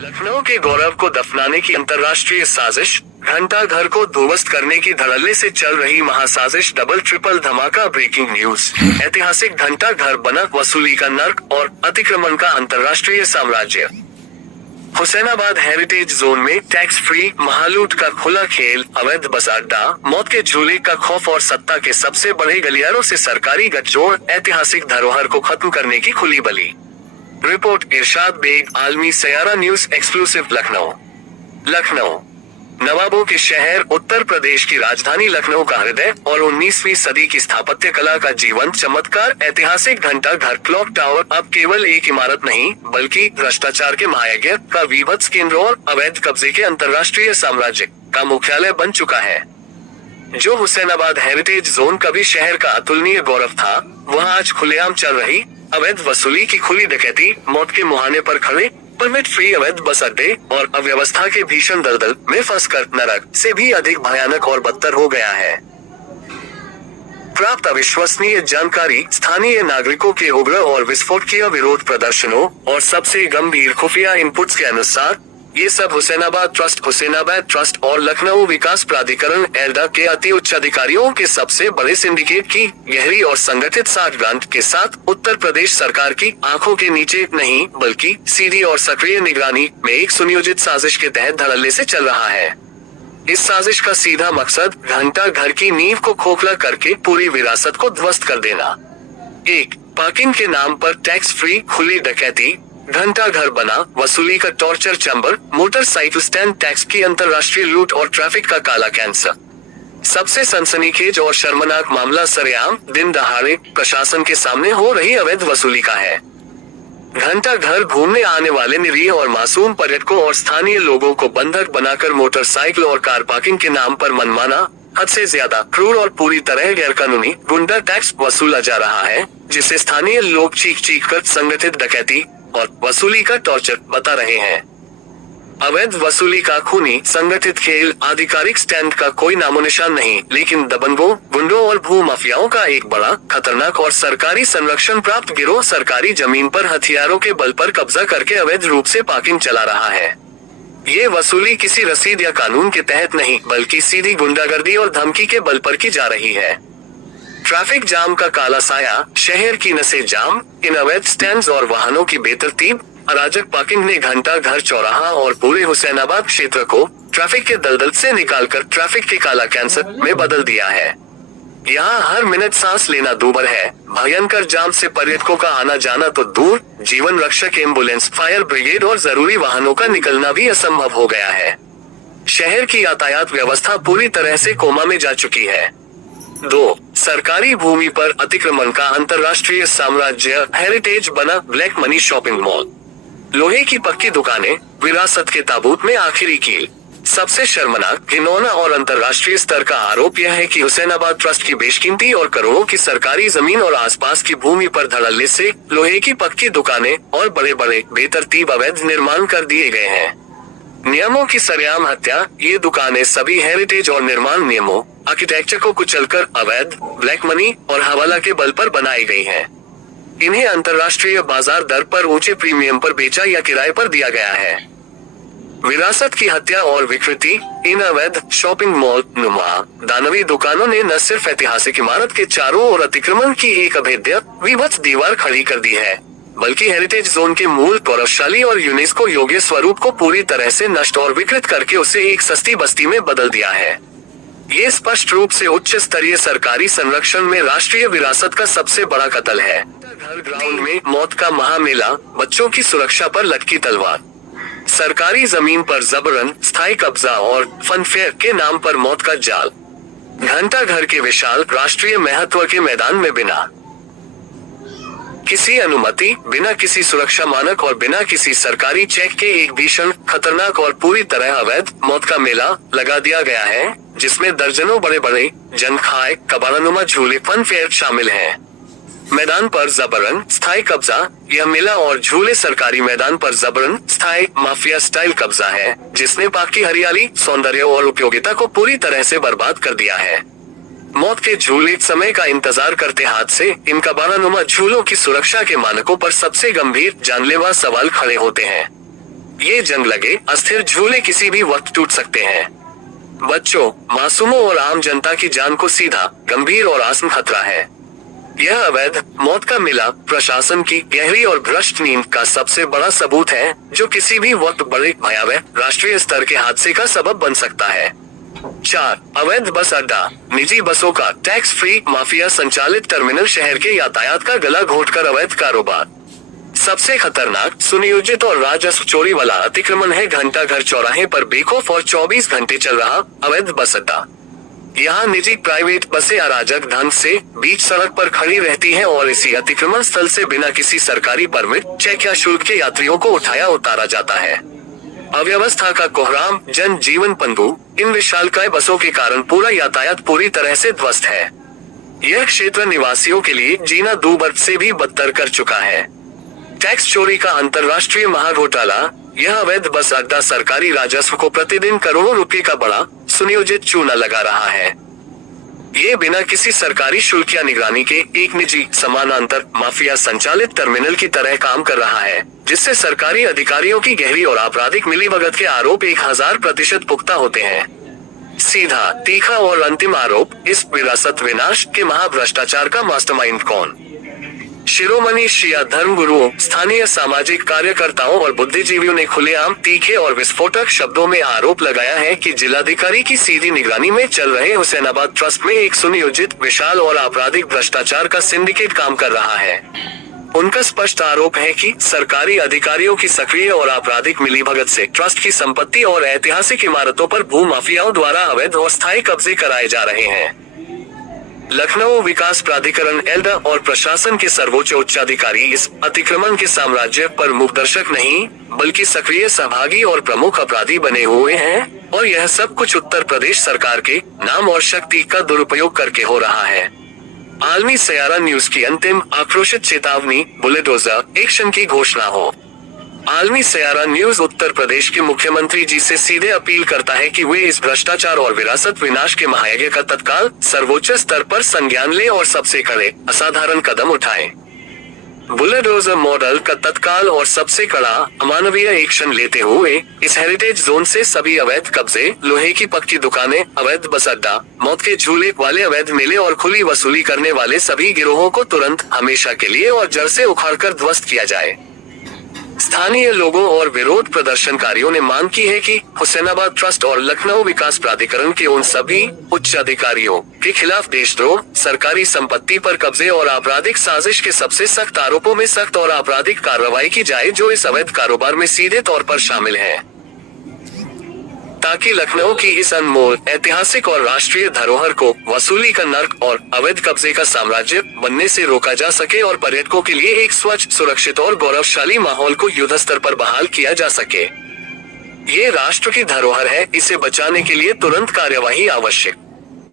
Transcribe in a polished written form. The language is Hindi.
लखनऊ के गौरव को दफनाने की अंतर्राष्ट्रीय साजिश, घंटा घर को ध्वस्त करने की धड़ल्ले से चल रही महासाजिश, डबल ट्रिपल धमाका। Breaking news. ऐतिहासिक घंटा घर बना वसूली का नर्क और अतिक्रमण का अंतर्राष्ट्रीय साम्राज्य। हुसैनाबाद हेरिटेज जोन में टैक्स फ्री महालूट का खुला खेल, अवैध बस अड्डा, मौत के झूले का खौफ और सत्ता के सबसे बड़े गलियारों से सरकारी गठजोड़, ऐतिहासिक धरोहर को खत्म करने की खुली बली। रिपोर्ट इरशाद बेग, आलमी सयारा न्यूज एक्सक्लूसिव। लखनऊ नवाबों के शहर, उत्तर प्रदेश की राजधानी लखनऊ का हृदय और 19वीं सदी की स्थापत्य कला का जीवंत चमत्कार, ऐतिहासिक घंटा घर क्लॉक टावर अब केवल एक इमारत नहीं बल्कि भ्रष्टाचार के महायज्ञ का विभत्स केंद्र और अवैध कब्जे के अंतर्राष्ट्रीय साम्राज्य का मुख्यालय बन चुका है। जो हुसैनाबाद हेरिटेज जोन कभी शहर का अतुलनीय गौरव था, वहाँ आज खुलेआम चल रही अवैध वसूली की खुली डकैती, मौत के मुहाने पर खड़े परमिट फ्री अवैध बस अड्डे और अव्यवस्था के भीषण दलदल में फंसकर नरक से भी अधिक भयानक और बदतर हो गया है। प्राप्त अविश्वसनीय जानकारी, स्थानीय नागरिकों के उग्र और विस्फोटकीय विरोध प्रदर्शनों और सबसे गंभीर खुफिया इनपुट्स के अनुसार ये सब हुसैनाबाद ट्रस्ट और लखनऊ विकास प्राधिकरण एल्डा के अति उच्च अधिकारियों के सबसे बड़े सिंडिकेट की गहरी और संगठित साठगांठ के साथ उत्तर प्रदेश सरकार की आंखों के नीचे नहीं बल्कि सीधी और सक्रिय निगरानी में एक सुनियोजित साजिश के तहत धड़ल्ले से चल रहा है। इस साजिश का सीधा मकसद घंटा घर की नींव को खोखला करके पूरी विरासत को ध्वस्त कर देना। 1. पार्किंग के नाम पर टैक्स फ्री खुली डकैती, घंटा घर बना वसूली का torture chamber, motorcycle stand tax की अंतर्राष्ट्रीय लूट और ट्रैफिक का काला कैंसर। सबसे सनसनीखेज और शर्मनाक मामला सरेआम दिन दहाड़े प्रशासन के सामने हो रही अवैध वसूली का है। घंटा घर घूमने आने वाले निरीह और मासूम पर्यटकों और स्थानीय लोगों को बंधक बनाकर मोटरसाइकिल और कार पार्किंग के नाम पर मनमाना, हद से ज्यादा क्रूर और पूरी तरह गैरकानूनी गुंडा टैक्स वसूला जा रहा है, जिसे स्थानीय लोग चीख कर संगठित डकैती और वसूली का टॉर्चर बता रहे हैं। अवैध वसूली का खूनी संगठित खेल, आधिकारिक स्टैंड का कोई नामो निशान नहीं, लेकिन दबंगों, गुंडों और भू माफियाओं का एक बड़ा, खतरनाक और सरकारी संरक्षण प्राप्त गिरोह सरकारी जमीन पर हथियारों के बल पर कब्जा करके अवैध रूप से पार्किंग चला रहा है। ये वसूली किसी रसीद या कानून के तहत नहीं बल्कि सीधी गुंडागर्दी और धमकी के बल पर की जा रही है। ट्रैफिक जाम का काला साया, शहर की नसें जाम, इन अवैध स्टैंड्स और वाहनों की बेतरतीब अराजक पार्किंग ने घंटा घर चौराहा और पूरे हुसैनाबाद क्षेत्र को ट्रैफिक के दलदल से निकालकर ट्रैफिक के काला कैंसर में बदल दिया है। यहाँ हर मिनट सांस लेना दूभर है। भयंकर जाम से पर्यटकों का आना जाना तो दूर, जीवन रक्षक एम्बुलेंस, फायर ब्रिगेड और जरूरी वाहनों का निकलना भी असंभव हो गया है। शहर की यातायात व्यवस्था पूरी तरह से कोमा में जा चुकी है। 2. सरकारी भूमि पर अतिक्रमण का अंतर्राष्ट्रीय साम्राज्य, हेरिटेज बना ब्लैक मनी शॉपिंग मॉल। लोहे की पक्की दुकानें, विरासत के ताबूत में आखिरी कील। सबसे शर्मनाक, घिनौना और अंतर्राष्ट्रीय स्तर का आरोप यह है कि हुसैनाबाद ट्रस्ट की बेशकीमती और करोड़ों की सरकारी जमीन और आसपास की भूमि पर धड़ल्ले से लोहे की पक्की दुकानें और बड़े बड़े बेतरतीब अवैध निर्माण कर दिए गए हैं। नियमों की सरेआम हत्या, ये दुकानें सभी हेरिटेज और निर्माण नियमों, आर्किटेक्चर को कुचलकर अवैध, ब्लैक मनी और हवाला के बल पर बनाई गई हैं। इन्हें अंतर्राष्ट्रीय बाजार दर पर ऊंचे प्रीमियम पर बेचा या किराए पर दिया गया है। विरासत की हत्या और विकृति, इन अवैध शॉपिंग मॉल नुमा दानवी दुकानों ने न सिर्फ ऐतिहासिक इमारत के चारों ओर अतिक्रमण की एक अभेद्य विभत्स दीवार खड़ी कर दी है, बल्कि हेरिटेज जोन के मूल गौरवशाली और यूनेस्को योग्य स्वरूप को पूरी तरह से नष्ट और विकृत करके उसे एक सस्ती बस्ती में बदल दिया है। ये स्पष्ट रूप से उच्च स्तरीय सरकारी संरक्षण में राष्ट्रीय विरासत का सबसे बड़ा कत्ल है। घर ग्राउंड में मौत का महामेला, बच्चों की सुरक्षा पर लटकी तलवार, सरकारी जमीन पर जबरन स्थायी कब्जा और फनफेयर के नाम पर मौत का जाल। घंटा घर के विशाल राष्ट्रीय महत्व के मैदान में बिना किसी अनुमति, बिना किसी सुरक्षा मानक और बिना किसी सरकारी चेक के एक भीषण, खतरनाक और पूरी तरह अवैध मौत का मेला लगा दिया गया है, जिसमें दर्जनों बड़े बड़े जनखाए कबाड़ानुमा झूले फन फेयर शामिल हैं। मैदान पर जबरन स्थायी कब्जा, यह मेला और झूले सरकारी मैदान पर जबरन स्थायी माफिया स्टाइल कब्जा है, जिसने पार्क की हरियाली, सौंदर्य और उपयोगिता को पूरी तरह से बर्बाद कर दिया है। मौत के झूले समय का इंतजार करते हाथ से इन कबाड़ानुमा झूलों की सुरक्षा के मानकों पर सबसे गंभीर जानलेवा सवाल खड़े होते हैं। ये जंग लगे अस्थिर झूले किसी भी वक्त टूट सकते हैं। बच्चों, मासूमों और आम जनता की जान को सीधा, गंभीर और आसन्न खतरा है। यह अवैध मौत का मिला प्रशासन की गहरी और भ्रष्ट नींद का सबसे बड़ा सबूत है, जो किसी भी वक्त बड़े भयावह राष्ट्रीय स्तर के हादसे का सबब बन सकता है। 4. अवैध बस अड्डा। निजी बसों का टैक्स फ्री माफिया संचालित टर्मिनल शहर के यातायात का गला घोंटकर अवैध कारोबार। सबसे खतरनाक, सुनियोजित और राजस्व चोरी वाला अतिक्रमण है घंटा घर चौराहे पर बेखौफ और 24 घंटे चल रहा अवैध बस अड्डा। यहाँ निजी प्राइवेट बसें अराजक ढंग से बीच सड़क पर खड़ी रहती हैं और इसी अतिक्रमण स्थल से बिना किसी सरकारी परमिट, चेक या शुल्क के यात्रियों को उठाया उतारा जाता है। अव्यवस्था का कोहराम, जन जीवन पंगु। इन विशालकाय बसों के कारण पूरा यातायात पूरी तरह से ध्वस्त है। यह क्षेत्र निवासियों के लिए जीना दूभर से भी बदतर कर चुका है। टैक्स चोरी का अंतर्राष्ट्रीय महाघोटाला। यह अवैध बस अड्डा सरकारी राजस्व को प्रतिदिन करोड़ों रुपए का बड़ा सुनियोजित चूना लगा रहा है। ये बिना किसी सरकारी शुल्क या निगरानी के एक निजी समानांतर माफिया संचालित टर्मिनल की तरह काम कर रहा है, जिससे सरकारी अधिकारियों की गहरी और आपराधिक मिलीभगत के आरोप 1000% पुख्ता होते हैं। सीधा, तीखा और अंतिम आरोप, इस विरासत विनाश के महाभ्रष्टाचार का मास्टरमाइंड कौन? शिरोमणि शिया धर्म गुरुओं, स्थानीय सामाजिक कार्यकर्ताओं और बुद्धिजीवियों ने खुलेआम, तीखे और विस्फोटक शब्दों में आरोप लगाया है कि जिलाधिकारी की सीधी निगरानी में चल रहे हुसैनाबाद ट्रस्ट में एक सुनियोजित, विशाल और आपराधिक भ्रष्टाचार का सिंडिकेट काम कर रहा है। उनका स्पष्ट आरोप है कि सरकारी अधिकारियों की सक्रिय और आपराधिक मिलीभगत से ट्रस्ट की संपत्ति और ऐतिहासिक इमारतों पर भू माफियाओं द्वारा अवैध और स्थायी कब्जे कराए जा रहे हैं। लखनऊ विकास प्राधिकरण एल्डा और प्रशासन के सर्वोच्च उच्चाधिकारी इस अतिक्रमण के साम्राज्य पर मूकदर्शक नहीं, बल्कि सक्रिय सहभागी और प्रमुख अपराधी बने हुए हैं, और यह सब कुछ उत्तर प्रदेश सरकार के नाम और शक्ति का दुरुपयोग करके हो रहा है। आलमी सयारा न्यूज की अंतिम आक्रोशित चेतावनी, बुलडोजर एक्शन की घोषणा हो। आलमी सयारा न्यूज उत्तर प्रदेश के मुख्यमंत्री जी से सीधे अपील करता है कि वे इस भ्रष्टाचार और विरासत विनाश के महायज्ञ का तत्काल सर्वोच्च स्तर पर संज्ञान ले और सबसे कड़े असाधारण कदम उठाएं। बुलडोजर मॉडल का तत्काल और सबसे कड़ा अमानवीय एक्शन लेते हुए इस हेरिटेज जोन से सभी अवैध कब्जे, लोहे की पक्की दुकानें, अवैध बस अड्डा, मौत के झूले वाले अवैध मेले और खुली वसूली करने वाले सभी गिरोहों को तुरंत, हमेशा के लिए और जड़ से उखाड़कर ध्वस्त किया जाए। स्थानीय लोगों और विरोध प्रदर्शनकारियों ने मांग की है कि हुसैनाबाद ट्रस्ट और लखनऊ विकास प्राधिकरण के उन सभी उच्च अधिकारियों के खिलाफ देशद्रोह, सरकारी संपत्ति पर कब्जे और आपराधिक साजिश के सबसे सख्त आरोपों में सख्त और आपराधिक कार्रवाई की जाए, जो इस अवैध कारोबार में सीधे तौर पर शामिल हैं, ताकि लखनऊ की इस अनमोल, ऐतिहासिक और राष्ट्रीय धरोहर को वसूली का नर्क और अवैध कब्जे का साम्राज्य बनने से रोका जा सके और पर्यटकों के लिए एक स्वच्छ, सुरक्षित और गौरवशाली माहौल को युद्ध स्तर पर बहाल किया जा सके। ये राष्ट्र की धरोहर है, इसे बचाने के लिए तुरंत कार्यवाही आवश्यक।